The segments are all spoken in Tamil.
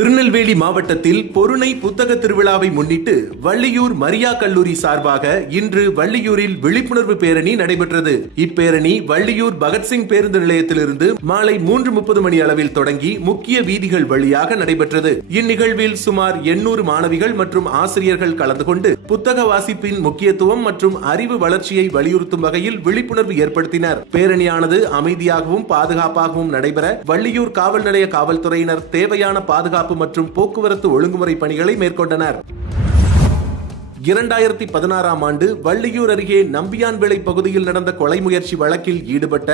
திருநெல்வேலி மாவட்டத்தில் பொருணை புத்தக திருவிழாவை முன்னிட்டு வள்ளியூர் மரியா கல்லூரி சார்பாக இன்று வள்ளியூரில் விழிப்புணர்வு பேரணி நடைபெற்றது. இப்பேரணி வள்ளியூர் பகத்சிங் பேருந்து நிலையத்திலிருந்து மாலை 3:30 மணி அளவில் தொடங்கி முக்கிய வீதிகள் வழியாக நடைபெற்றது. இந்நிகழ்வில் சுமார் 800 மாணவிகள் மற்றும் ஆசிரியர்கள் கலந்து கொண்டு புத்தக வாசிப்பின் முக்கியத்துவம் மற்றும் அறிவு வளர்ச்சியை வலியுறுத்தும் வகையில் விழிப்புணர்வு ஏற்படுத்தினர். பேரணியானது அமைதியாகவும் பாதுகாப்பாகவும் நடைபெற வள்ளியூர் காவல் நிலைய காவல்துறையினர் தேவையான பாதுகாப்பு மற்றும் போக்குவரத்து ஒழுங்குமுறை பணிகளை மேற்கொண்டனர். 2016ஆம் ஆண்டு வள்ளியூர் அருகே நம்பியான்விளை பகுதியில் நடந்த கொலை முயற்சி வழக்கில் ஈடுபட்ட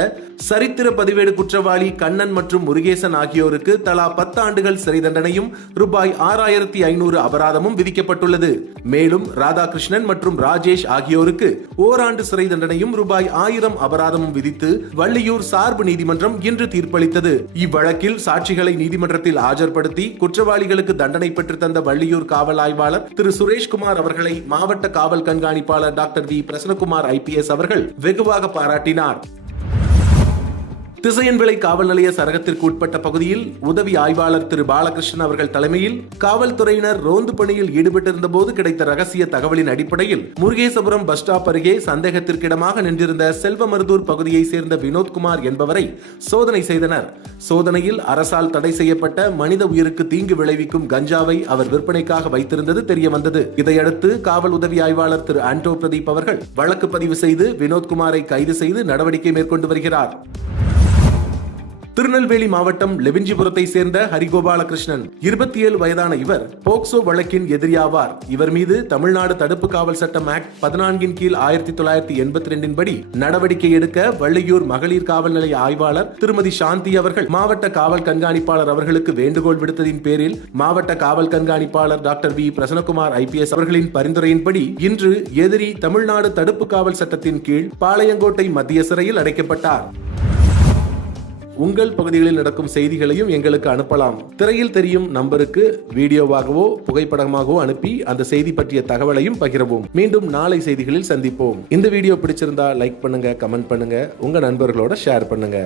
சரித்திர பதிவேடு குற்றவாளி கண்ணன் மற்றும் முருகேசன் ஆகியோருக்கு தலா 10 ஆண்டுகள் சிறை தண்டனையும் ரூபாய் 6500 அபராதமும் விதிக்கப்பட்டுள்ளது. மேலும் ராதாகிருஷ்ணன் மற்றும் ராஜேஷ் ஆகியோருக்கு ஓராண்டு சிறை தண்டனையும் ரூபாய் 1000 அபராதமும் விதித்து வள்ளியூர் சார்பு நீதிமன்றம் இன்று தீர்ப்பளித்தது. இவ்வழக்கில் சாட்சிகளை நீதிமன்றத்தில் ஆஜர்படுத்தி குற்றவாளிகளுக்கு தண்டனை பெற்று தந்த வள்ளியூர் காவல் ஆய்வாளர் திரு சுரேஷ்குமார் அவர்களை மாவட்ட காவல் கண்காணிப்பாளர் டாக்டர் வி பிரசன்னகுமார் IPS அவர்கள் வெகுவாக பாராட்டினார். திசையன்விளை காவல் நிலைய சரகத்திற்கு உட்பட்ட பகுதியில் உதவி ஆய்வாளர் திரு பாலகிருஷ்ணன் அவர்கள் தலைமையில் காவல்துறையினர் ரோந்து பணியில் ஈடுபட்டிருந்த போது கிடைத்த ரகசிய தகவலின் அடிப்படையில் முருகேசபுரம் பஸ் ஸ்டாப் அருகே சந்தேகத்திற்கிடமாக நின்றிருந்த செல்வமருதூர் பகுதியை சேர்ந்த வினோத்குமார் என்பவரை சோதனை செய்தனர். சோதனையில் அரசால் தடை செய்யப்பட்ட மனித உயிருக்கு தீங்கு விளைவிக்கும் கஞ்சாவை அவர் விற்பனைக்காக வைத்திருந்தது தெரியவந்தது. இதையடுத்து காவல் உதவி ஆய்வாளர் திரு ஆண்டோ பிரதீப் அவர்கள் வழக்கு பதிவு செய்து வினோத்குமாரை கைது செய்து நடவடிக்கை மேற்கொண்டு வருகிறார். திருநெல்வேலி மாவட்டம் லெவிஞ்சிபுரத்தை சேர்ந்த ஹரிகோபாலகிருஷ்ணன் 27 வயதான இவர் போக்சோ வழக்கின் எதிரியாவார். இவர் மீது தமிழ்நாடு தடுப்பு காவல் சட்டம் ஆக்ட் 14 கீழ் 1982 படி நடவடிக்கை எடுக்க வள்ளியூர் மகளிர் காவல் நிலைய ஆய்வாளர் திருமதி சாந்தி அவர்கள் மாவட்ட காவல் கண்காணிப்பாளர் அவர்களுக்கு வேண்டுகோள் விடுத்ததின் பேரில் மாவட்ட காவல் கண்காணிப்பாளர் டாக்டர் வி பிரசன்னகுமார் IPS அவர்களின் பரிந்துரையின்படி இன்று எதிரி தமிழ்நாடு தடுப்பு காவல் சட்டத்தின் கீழ் பாளையங்கோட்டை மத்திய சிறையில் அடைக்கப்பட்டார். உங்கள் பகுதிகளில் நடக்கும் செய்திகளையும் எங்களுக்கு அனுப்பலாம். திரையில் தெரியும் நம்பருக்கு வீடியோவாகவோ புகைப்படமாகவோ அனுப்பி அந்த செய்தி பற்றிய தகவலையும் பகிரவும். மீண்டும் நாளை செய்திகளில் சந்திப்போம். இந்த வீடியோ பிடிச்சிருந்தா லைக் பண்ணுங்க, கமெண்ட் பண்ணுங்க, உங்க நண்பர்களோட ஷேர் பண்ணுங்க.